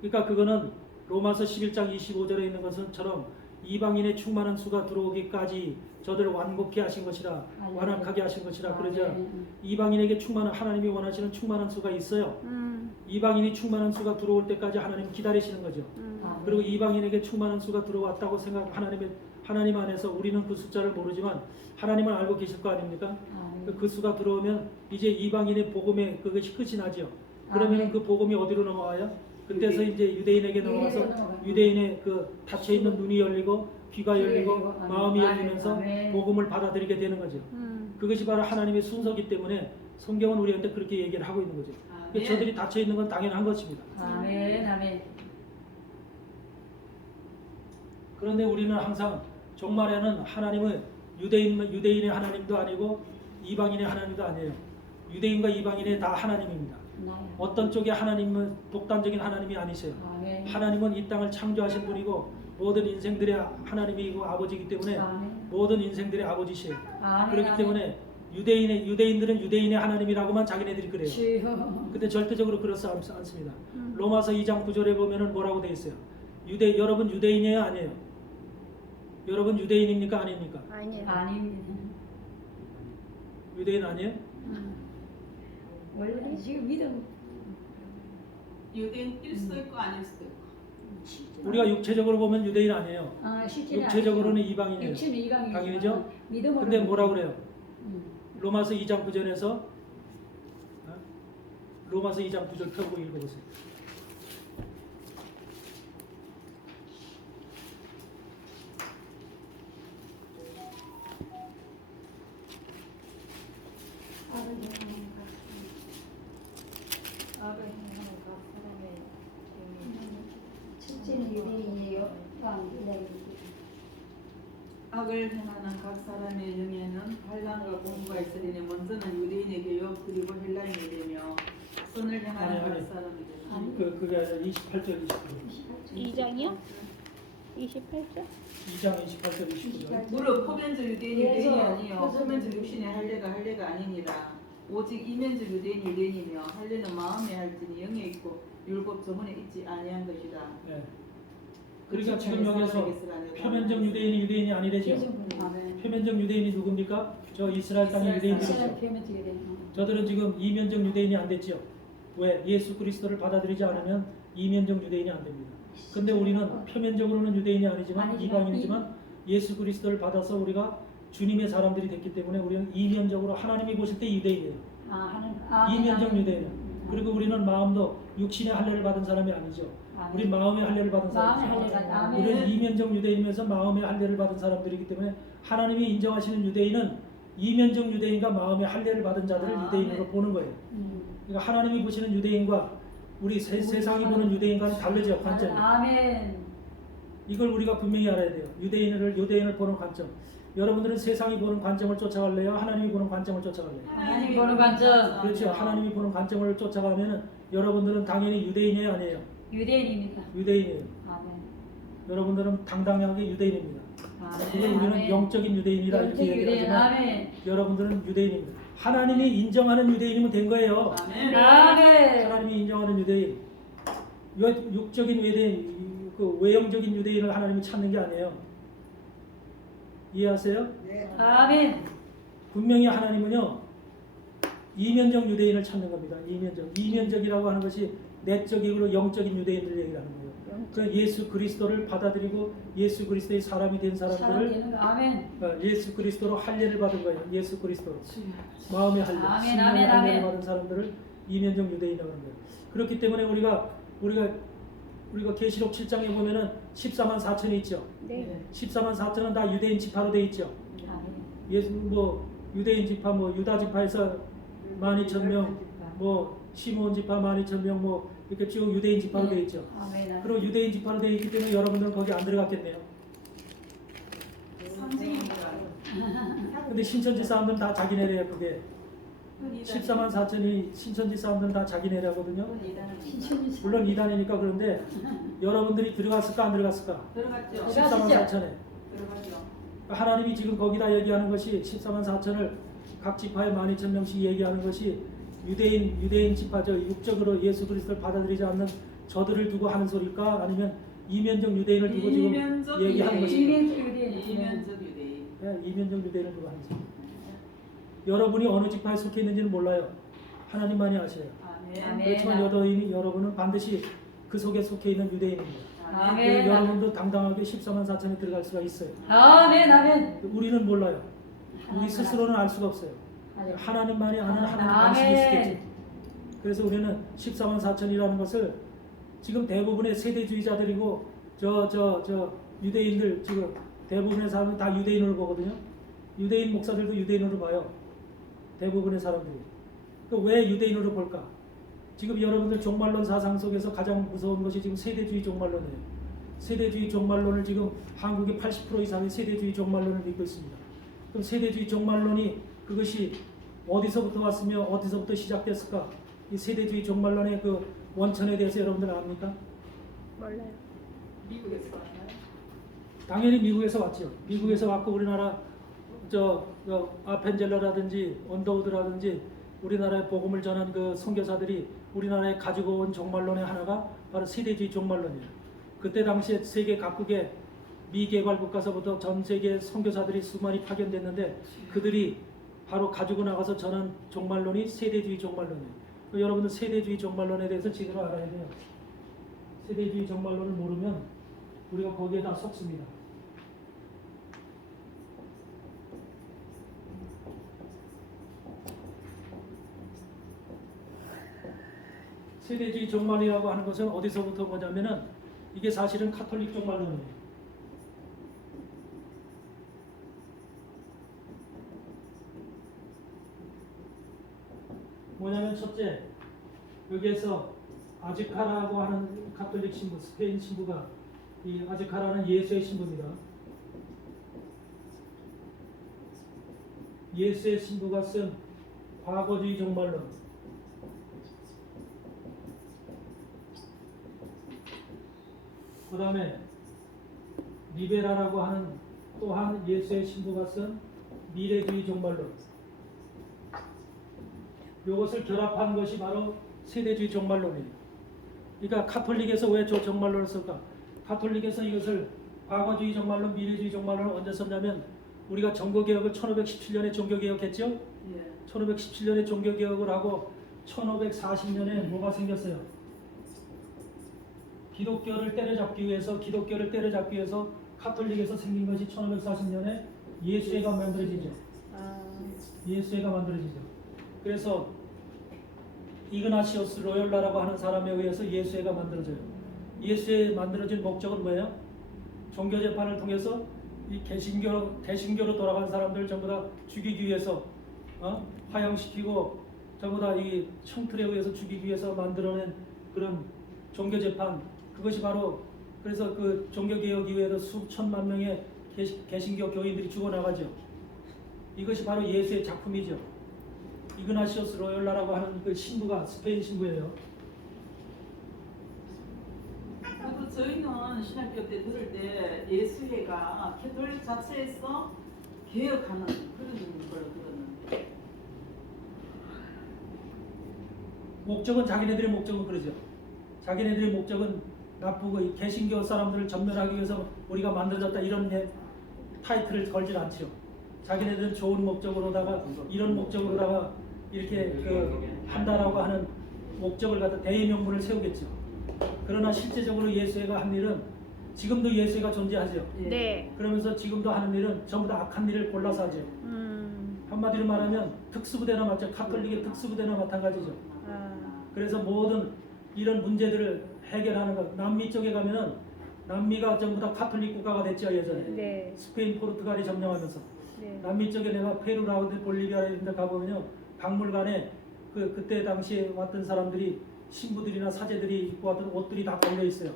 그러니까 그거는 로마서 11장 25절에 있는 것처럼 이방인의 충만한 수가 들어오기까지 저들을 완곡케 하신 것이라 완악하게 하신 것이라 그러자 이방인에게 하나님이 원하시는 충만한 수가 있어요. 이방인이 충만한 수가 들어올 때까지 하나님 기다리시는 거죠. 그리고 이방인에게 충만한 수가 들어왔다고 하나님 안에서 우리는 그 숫자를 모르지만 하나님은 알고 계실 거 아닙니까? 아멘. 그 수가 들어오면 이제 이방인의 복음에 그것이 끝이 나죠. 그러면 아멘. 그 복음이 어디로 넘어가요? 그때서 이제 유대인에게 넘어가서 넘어가요. 유대인의 그 닫혀 있는 눈이 열리고 귀가 열리고 열리고, 아멘. 마음이 아멘. 열리면서 아멘. 복음을 받아들이게 되는 거죠. 그것이 바로 하나님의 순서기 때문에 성경은 우리한테 그렇게 얘기를 하고 있는 거죠. 아멘. 저들이 닫혀 있는 건 당연한 것입니다. 아멘. 아멘. 그런데 우리는 항상 종말에는 하나님은 유대인의 하나님도 아니고 이방인의 하나님도 아니에요. 유대인과 이방인의 다 하나님입니다. 나야. 어떤 쪽의 하나님은 독단적인 하나님이 아니세요. 아멘. 하나님은 이 땅을 창조하신 분이고 모든 인생들의 하나님이고 아버지이기 때문에 아멘. 모든 인생들의 아버지시에요. 아멘. 그렇기 아멘. 때문에 유대인들은 유대인의 하나님이라고만 자기네들이 그래요. 주여. 근데 절대적으로 그렇지 않습니다. 로마서 2장 9절에 보면은 뭐라고 되어 있어요? 여러분 유대인이에요, 아니에요? 여러분 유대인입니까, 아닙니까? 아니에요. 아닙니다. 유대인 아니에요? 원래 지금 믿음 유대인일 수도 있고 아닐 수도 있고. 우리가 육체적으로 보면 유대인 아니에요. 실제는 육체적으로는 아니죠. 이방인이에요. 육체는 이방이죠. 당연히죠. 믿음으로. 근데 뭐라 그래요? 음. 로마서 2장 9절에서 로마서 2장 9절 펴고 읽어보세요. 첫째는 유대인이에요. 악을 행하는 각 사람의 영에는 반란과 공부가 있으리니 먼저는 유대인에게요 그리고 헬라인에게며 선을 행하는 각 사람에게는 그게 아니라 28절 29절. 2장이요? 28절? 2장 28절 29절. 무릇 포면적 유대인이 그래서 유대인이 아니요 그래서 포면적 육신의 할례가 아니니라 오직 이면적 유대인이 유대인이며 할례는 마음에 할지니 영에 있고 율법 저문에 있지 아니한 것이다. 네. 그러니까 지금 여기서 표면적 유대인이 아니래죠. 표면적 유대인이 누굽니까? 저 이스라엘 땅의 유대인들이죠. 저들은 지금 이면적 유대인이 안 됐죠. 왜? 예수 그리스도를 받아들이지 않으면 이면적 유대인이 안 됩니다. 근데 우리는 표면적으로는 유대인이 아니지만 이방인이지만 예수 그리스도를 받아서 우리가 주님의 사람들이 됐기 때문에 우리는 이면적으로 하나님이 보실 때 유대인이에요. 이면적 유대인이에요. 그리고 우리는 마음도 육신의 할례를 받은 사람이 아니죠. 우리 마음의 할례를 받은 사람이죠. 우리는 이면적 유대인이면서 마음의 할례를 받은 사람들이기 때문에 하나님이 인정하시는 유대인은 이면적 유대인과 마음의 할례를 받은 자들을 유대인으로 보는 거예요. 그러니까 하나님이 보시는 유대인과 우리 세상이 보는 유대인과는 다르죠, 관점이. 아멘. 이걸 우리가 분명히 알아야 돼요. 유대인을 보는 관점. 여러분들은 세상이 보는 관점을 쫓아갈래요? 하나님이 보는 관점을 쫓아갈래요? 하나님 보는 관점. 그렇죠. 하나님이 보는 관점을 쫓아가면은 여러분들은 당연히 유대인이에요, 아니에요? 유대인입니다. 유대인이에요. 아멘. 여러분들은 당당하게 유대인입니다. 그게 아멘. 우리는 영적인 유대인이라 이렇게 영적 유대인. 얘기하지만 아멘. 여러분들은 유대인입니다. 하나님이 인정하는 유대인이면 된 거예요. 아멘. 아멘. 하나님이 인정하는 유대인, 육적인 유대인, 그 외형적인 유대인을 하나님이 찾는 게 아니에요. 이해하세요? 아멘. 분명히 하나님은요 이면적 유대인을 찾는 겁니다. 이면적이라고 하는 것이 내적이고 영적인 유대인들 얘기하는 거예요. 그 예수 그리스도를 받아들이고 예수 그리스도의 사람이 된 사람들을 아멘. 예수 그리스도로 할례를 받은 거예요. 예수 그리스도로 마음의 할례, 아멘, 신령의 아멘, 할례를 아멘. 받은 사람들을 이면적 유대인이라고 하는 거예요. 그렇기 때문에 우리가 계시록 7장에 보면은 14만 4천이 있죠. 네. 14만 4천은 다 유대인 지파로 돼 있죠. 아멘. 유대인 지파 유다 지파에서 12,000명, 시므온 지파 12,000명 이렇게 쭉 유대인 지파로 돼 있죠. 아멘. 그리고 유대인 지파로 돼 있기 때문에 여러분들은 거기 안 들어갔겠네요. 상징입니다. 근데 신천지 사람들은 다 자기네래요. 그게 14만 4천이 신천지 사람들은 다 자기네라거든요. 물론 이단이니까. 그런데 여러분들이 들어갔을까 안 들어갔을까? 들어갔죠. 14만 4천에 들어갔죠. 하나님이 지금 거기다 얘기하는 것이 14만 4천을 각 지파에 12,000명씩 얘기하는 것이 유대인 지파죠. 육적으로 예수 그리스도를 받아들이지 않는 저들을 두고 하는 소리일까? 아니면 이면적 유대인을 두고 지금 이면적 얘기하는 유대인. 것일까? 이면적 유대인. 이면적 유대인을 두고 하는 소리. 여러분이 어느 지파에 속해 있는지는 몰라요. 하나님만이 아셔요. 아멘. 아멘. 그렇지만 여러분은 반드시 그 속에 속해 있는 유대인입니다. 아멘. 여러분도 당당하게 14만 4천에 들어갈 수가 있어요. 아멘. 아멘. 우리는 몰라요. 우리 하나님 스스로는 알 수가 없어요. 하나님만이 아는 하나님 방식이 아멘. 있겠죠. 그래서 우리는 14만 4천이라는 것을 지금 대부분의 세대주의자들이고 저 유대인들 지금 대부분의 사람은 다 유대인으로 보거든요. 유대인 목사들도 유대인으로 봐요. 대부분의 사람들이. 왜 유대인으로 볼까? 지금 여러분들 종말론 사상 속에서 가장 무서운 것이 지금 세대주의 종말론이에요. 세대주의 종말론을 지금 한국의 80% 이상이 세대주의 종말론을 믿고 있습니다. 그럼 세대주의 종말론이 그것이 어디서부터 왔으며 어디서부터 시작됐을까? 이 세대주의 종말론의 그 원천에 대해서 여러분들 압니까? 몰라요. 미국에서 왔나요? 당연히 미국에서 왔죠. 미국에서 왔고 우리나라 저 아펜젤러라든지 언더우드라든지 우리나라의 복음을 전한 그 선교사들이 우리나라에 가지고 온 종말론의 하나가 바로 세대주의 종말론이에요. 그때 당시에 세계 각국의 미개발국가서부터 전 세계 선교사들이 수많이 파견됐는데 그들이 바로 가지고 나가서 전한 종말론이 세대주의 종말론이에요. 여러분들 세대주의 종말론에 대해서 제대로 알아야 돼요. 세대주의 종말론을 모르면 우리가 거기에 다 속습니다. 세대주의 종말이라고 하는 것은 어디서부터 뭐냐면은 이게 사실은 카톨릭 종말론이에요. 뭐냐면 첫째, 여기에서 아즈카라고 하는 카톨릭 신부, 스페인 신부가 이 아즈카라는 예수의 신부입니다. 예수의 신부가 쓴 과거주의 종말론, 그 다음에 리베라라고 하는 또한 예수의 신부가 쓴 미래주의 종말론, 이것을 결합한 것이 바로 세대주의 종말론이에요. 그러니까 카톨릭에서 왜 저 종말론을 쓸까? 카톨릭에서 이것을 과거주의 종말론, 미래주의 종말론을 언제 썼냐면 우리가 종교개혁을 1517년에 종교개혁했죠? 예. 1517년에 종교개혁을 하고 1540년에 뭐가 생겼어요? 기독교를 때려잡기 위해서 카톨릭에서 생긴 것이 1540년에 예수회가 만들어지죠. 예수회가 만들어지죠. 그래서 이그나시오스 로열라라고 하는 사람에 의해서 예수회가 만들어져요. 예수회 만들어진 목적은 뭐예요? 종교재판을 통해서 이 개신교로 돌아간 사람들 전부 다 죽이기 위해서 화형시키고 전부 다 이 형틀에 의해서 죽이기 위해서 만들어낸 그런 종교재판, 그것이 바로 그래서 그 종교개혁 이후에도 수천만 명의 개신교 교인들이 죽어나가죠. 이것이 바로 예수의 작품이죠. 이그나시오스 로열라라고 하는 그 신부가 스페인 신부예요. 그래도 저희는 신학교 때 들을 때 예수회가 캐톨릭 자체에서 개혁하는 그런 걸 들었는데 목적은 자기네들의 목적은 그러죠. 자기네들의 목적은 나쁘고 이 개신교 사람들을 전멸하기 위해서 우리가 만들어졌다 이런 타이틀을 걸질 않죠. 자기네들은 좋은 목적으로다가 이런 목적으로다가 이렇게 한다라고 하는 목적을 갖다 대의명분을 세우겠죠. 그러나 실제적으로 예수회가 한 일은 지금도 예수회가 존재하죠. 네. 그러면서 지금도 하는 일은 전부 다 악한 일을 골라서 하죠. 한마디로 말하면 특수부대나 마찬가지, 카톨릭의 특수부대나 마찬가지죠. 그래서 모든 이런 문제들을 해결하는 것. 남미 쪽에 가면은 남미가 전부 다 카톨릭 국가가 됐죠, 예전에. 네. 스페인, 포르투갈이 점령하면서. 네. 남미 쪽에 내가 페루라든지 볼리비아 이런 데 가보면요, 박물관에 그때 당시에 왔던 사람들이 신부들이나 사제들이 입고 왔던 옷들이 다 걸려 있어요.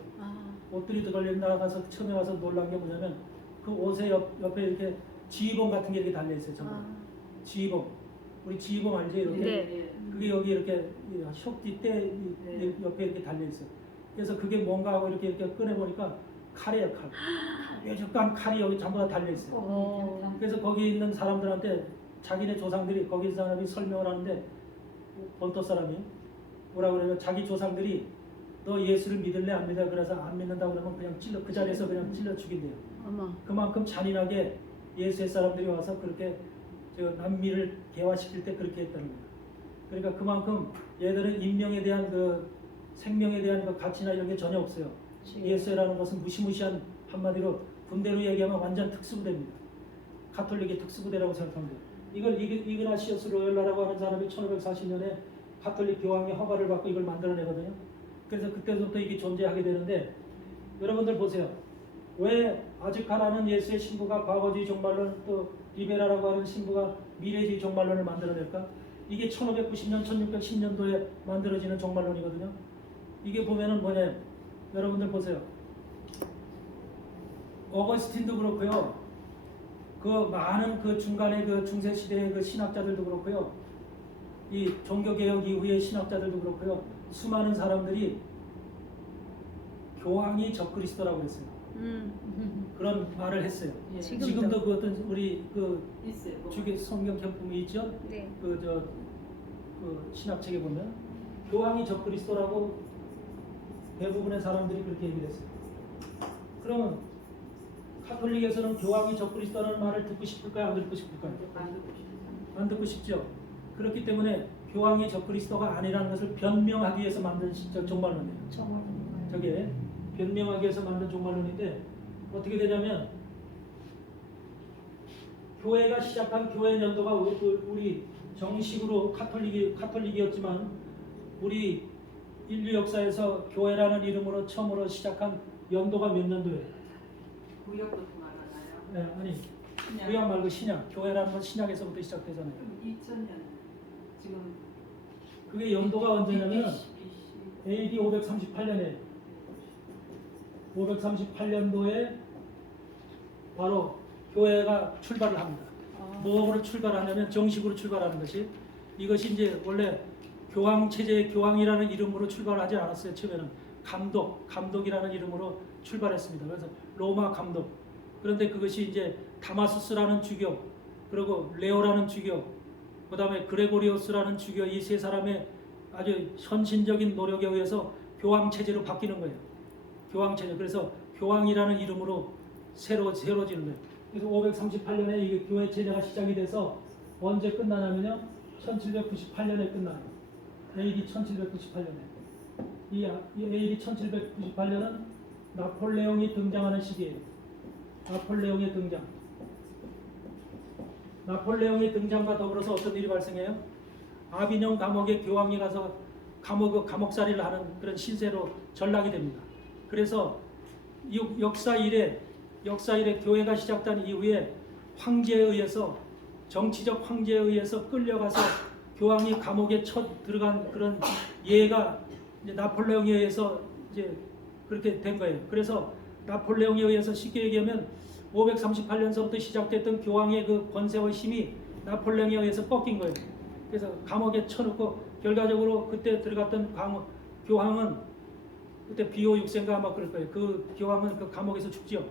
옷들이 다 걸려 있는 나가서 처음에 와서 놀란 게 뭐냐면 그 옷에 옆에 이렇게 지휘봉 같은 게 이렇게 달려 있어요, 전부. 지휘봉. 우리 지휘봉 알지? 이렇게. 네. 그게 여기 이렇게 숍뒤 때 옆에 이렇게 달려 있어요. 그래서 그게 뭔가 하고 이렇게 꺼내 보니까 칼이에요, 칼. 뾰족한 칼이 여기 전부 다 달려 있어요. 그래서 거기 있는 사람들한테 자기네 조상들이 거기 있는 사람이 설명을 하는데 본토 사람이 뭐라 그러면 자기 조상들이 너 예수를 믿을래 안 믿어? 그래서 안 믿는다 그러면 그냥 그 자리에서 그냥 찔러 죽인대요. 그만큼 잔인하게 예수의 사람들이 와서 그렇게 남미를 개화시킬 때 그렇게 했다는 거예요. 그러니까 그만큼 얘들은 인명에 대한 그 생명에 대한 그 가치나 이런 게 전혀 없어요. 예수라는 것은 무시무시한, 한마디로 군대로 얘기하면 완전 특수부대입니다. 가톨릭의 특수부대라고 생각하면 돼요. 이걸 이그나시오스 로열라라고 하는 사람이 1540년에 가톨릭 교황의 허가를 받고 이걸 만들어내거든요. 그래서 그때부터 이게 존재하게 되는데, 여러분들 보세요. 왜 아즈카라는 예수의 신부가 과거주의 종말론, 또 리베라라고 하는 신부가 미래주의 종말론을 만들어낼까? 이게 1590년, 1610년도에 만들어지는 종말론이거든요. 이게 보면은 뭐냐, 여러분들 보세요. 어거스틴도 그렇고요. 그 많은 그 중간에 그 중세 시대의 그 신학자들도 그렇고요. 이 종교개혁 이후의 신학자들도 그렇고요. 수많은 사람들이 교황이 적그리스도라고 했어요. 그런 말을 했어요. 예. 지금도 그 어떤 우리 그 있어요. 주교 성경 캠품이 있죠. 네. 그 신학책에 보면 교황이 적그리스도라고 대부분의 사람들이 그렇게 얘기를 했어요. 그러면 카톨릭에서는 교황이 적그리스도라는 말을 듣고 싶을까요? 안 듣고 싶을까요? 안 듣고 싶죠. 그렇기 때문에 교황이 적그리스도가 아니라는 것을 변명하기 위해서 만든 종말론이에요. 저게 변명하기 위해서 만든 종말론인데, 어떻게 되냐면 교회가 시작한 교회 연도가 우리 정식으로 카톨릭이었지만 우리 인류 역사에서 교회라는 이름으로 처음으로 시작한 연도가 몇 년도예요? 구역부터 말하나요? 네, 아니 신약. 구약 말고 신약. 교회라는 건 신약에서부터 시작되잖아요. 그럼 2000년 지금 그게 연도가 언제냐면 AD 538년에 538년도에 바로 교회가 출발을 합니다. 뭐로 출발하냐면 정식으로 출발하는 것이, 이것이 이제 원래 교황 체제의 교황이라는 이름으로 출발하지 않았어요. 처음에는 감독이라는 이름으로 출발했습니다. 그래서 로마 감독. 그런데 그것이 이제 다마수스라는 주교, 그리고 레오라는 주교, 그 다음에 그레고리오스라는 주교, 이 세 사람의 아주 헌신적인 노력에 의해서 교황 체제로 바뀌는 거예요. 교황 체제. 그래서 교황이라는 이름으로 새로 지는 거예요. 그래서 538년에 이 교회 체제가 시작이 돼서 언제 끝나냐면요, 1798년에 끝나요. AD 1798년에. 이 AD 1798년은 나폴레옹이 등장하는 시기예요. 나폴레옹의 등장. 나폴레옹의 등장과 더불어서 어떤 일이 발생해요? 아비뇽 감옥에 교황이 가서 감옥살이를 하는 그런 신세로 전락이 됩니다. 그래서 역사 이래 교회가 시작된 이후에 황제에 의해서, 정치적 황제에 의해서 끌려가서 교황이 감옥에 들어간 그런 예가 이제 나폴레옹에 의해서 이제 그렇게 된 거예요. 그래서 나폴레옹에 의해서 쉽게 얘기하면 538년서부터 시작됐던 교황의 그 권세와 힘이 나폴레옹에 의해서 꺾인 거예요. 그래서 감옥에 쳐놓고 결과적으로 그때 들어갔던 교황은 그때 비오 6세인가 아마 그럴 거예요. 그 교황은 그 감옥에서 죽죠.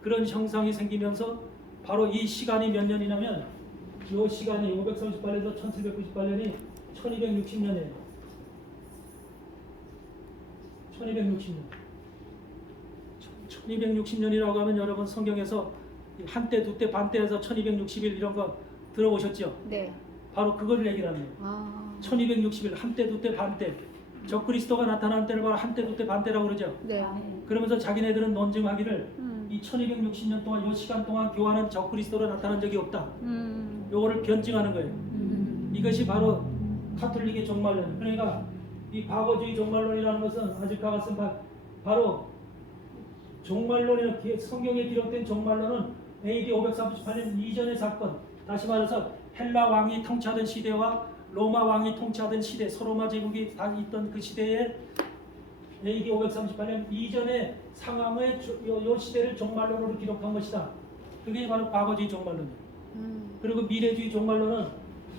그런 형상이 생기면서 바로 이 시간이 몇 년이냐면, 이 시간이 538년에서 1798년이 1260년이에요. 1260년. 1260년이라고 하면 여러분 성경에서 한때, 두때, 반때에서 1260일 이런 거 들어보셨죠? 네. 바로 그걸 얘기를 하는 거예요. 1260일, 한때, 두때, 반때. 적그리스도가 나타난 때를 바로 한때, 두때, 반때라고 그러죠. 네. 그러면서 자기네들은 논증하기를 이 1260년 동안, 이 시간 동안 교황은 적그리스도로 나타난 적이 없다. 요거를 변증하는 거예요. 이것이 바로 카톨릭의 종말론. 그러니까 이 과거주의 종말론이라는 것은 아즈카 같은 바로 종말론이나 성경에 기록된 종말론은 AD 538년 이전의 사건, 다시 말해서 헬라 왕이 통치하던 시대와 로마 왕이 통치하던 시대, 소로마 제국이 다 있던 그 시대에 AD 538년 이전의 상황의 요 시대를 종말론으로 기록한 것이다. 그게 바로 과거주의 종말론이에요. 그리고 미래주의 종말론은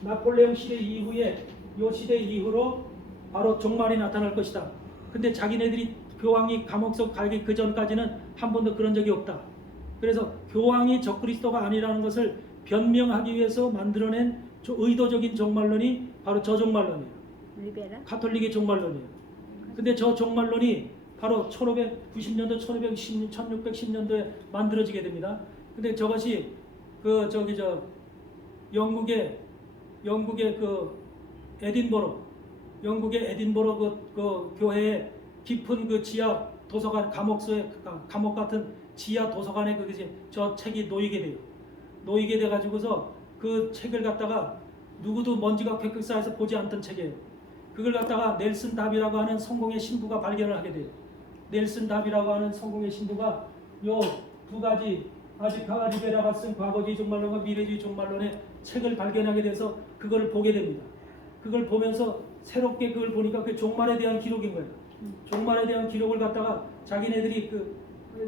나폴레옹 시대 이후에 요 시대 이후로 바로 종말이 나타날 것이다. 근데 자기네들이 교황이 감옥석 가기 그 전까지는 한 번도 그런 적이 없다. 그래서 교황이 적그리스도가 아니라는 것을 변명하기 위해서 만들어낸 의도적인 종말론이 바로 저 종말론이에요. 리베라? 카톨릭의 종말론이에요. 근데 저 종말론이 바로 1590년도, 1610년도에 만들어지게 됩니다. 근데 저것이 영국의 그 에딘버러, 영국의 에딘버러 그 교회에 깊은 그 지하 도서관 감옥 같은 지하 도서관에 저 책이 놓이게 돼요. 놓이게 돼 가지고서 그 책을 갖다가 누구도 먼지가 퀘퀘 쌓여서 보지 않던 책이에요. 그걸 갖다가 넬슨 답이라고 하는 성공의 신부가 발견을 하게 돼요. 넬슨 답이라고 하는 성공의 신부가 요 두 가지 아지카 리베라가 쓴 과거주의 종말론과 미래주의 종말론의 책을 발견하게 돼서 그걸 보게 됩니다. 그걸 보면서 새롭게 그걸 보니까 그 종말에 대한 기록인 거예요. 종말에 대한 기록을 갖다가 자기네들이 그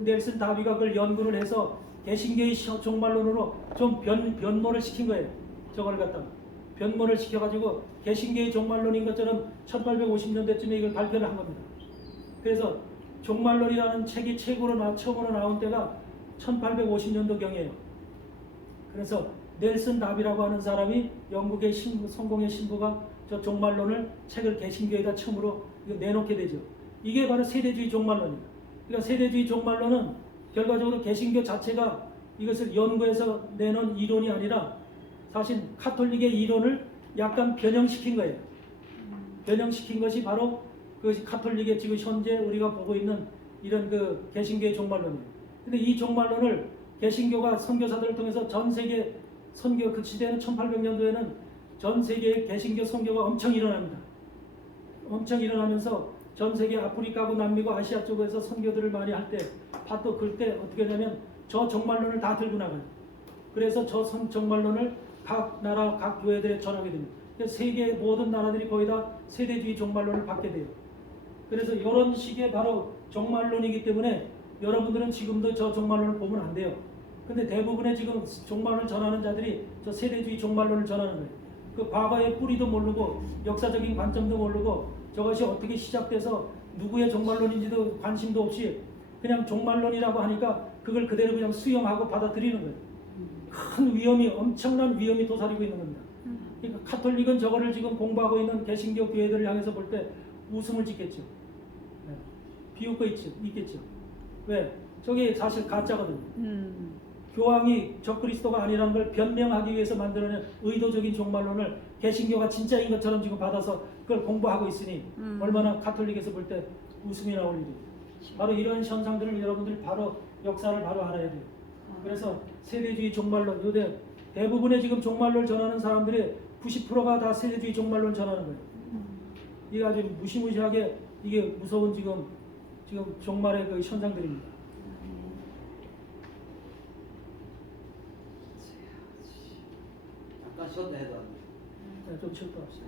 넬슨 다비가 그걸 연구를 해서 개신교의 종말론으로 좀 변모를 시킨 거예요. 저걸 갖다가 변모를 시켜가지고 개신교의 종말론인 것처럼 1850년대쯤에 이걸 발표를 한 겁니다. 그래서 종말론이라는 책이 처음으로 나온 때가 1850년도경이에요. 그래서 넬슨 다비라고 하는 사람이 영국의 성공의 신부가 저 종말론을 책을 개신교에다 처음으로 내놓게 되죠. 이게 바로 세대주의 종말론이에요. 그러니까 세대주의 종말론은 결과적으로 개신교 자체가 이것을 연구해서 내놓은 이론이 아니라 사실 카톨릭의 이론을 약간 변형시킨 거예요. 변형시킨 것이 바로 그것이 카톨릭의 지금 현재 우리가 보고 있는 이런 그 개신교의 종말론이에요. 근데 이 종말론을 개신교가 선교사들을 통해서 전 세계 선교, 그 시대는 1800년도에는 전 세계의 개신교 선교가 엄청 일어납니다. 엄청 일어나면서 전 세계 아프리카고 남미고 아시아 쪽에서 선교들을 많이 할 때 파도 그때 어떻게 하냐면 저 종말론을 다 들고 나가요. 그래서 저 종말론을 각 나라 각 교회들에 전하게 됩니다. 세계 모든 나라들이 거의 다 세대주의 종말론을 받게 돼요. 그래서 이런 식의 바로 종말론이기 때문에 여러분들은 지금도 저 종말론을 보면 안 돼요. 근데 대부분의 지금 종말론을 전하는 자들이 저 세대주의 종말론을 전하는 거예요. 그 과거의 뿌리도 모르고 역사적인 관점도 모르고 저것이 어떻게 시작돼서 누구의 종말론인지도 관심도 없이 그냥 종말론이라고 하니까 그걸 그대로 그냥 수용하고 받아들이는 거예요. 큰 위험이, 엄청난 위험이 도사리고 있는 겁니다. 그러니까 카톨릭은 저거를 지금 공부하고 있는 개신교 교회들을 향해서 볼 때 웃음을 짓겠죠. 네. 비웃고 있겠죠. 왜? 저게 사실 가짜거든요. 교황이 적그리스도가 아니라는 걸 변명하기 위해서 만들어낸 의도적인 종말론을 개신교가 진짜인 것처럼 지금 받아서 그걸 공부하고 있으니 얼마나 카톨릭에서 볼 때 웃음이 나올 일이에요. 바로 이런 현상들을 여러분들이 바로 역사를 바로 알아야 돼요. 그래서 세대주의 종말론, 요새 대부분의 지금 종말론을 전하는 사람들의 90%가 다 세대주의 종말론을 전하는 거예요. 이게 아주 무시무시하게 이게 무서운 지금 종말의 그 현상들입니다. 잠깐 쉬었다 해도 안 돼. 좀 칠거 없어요.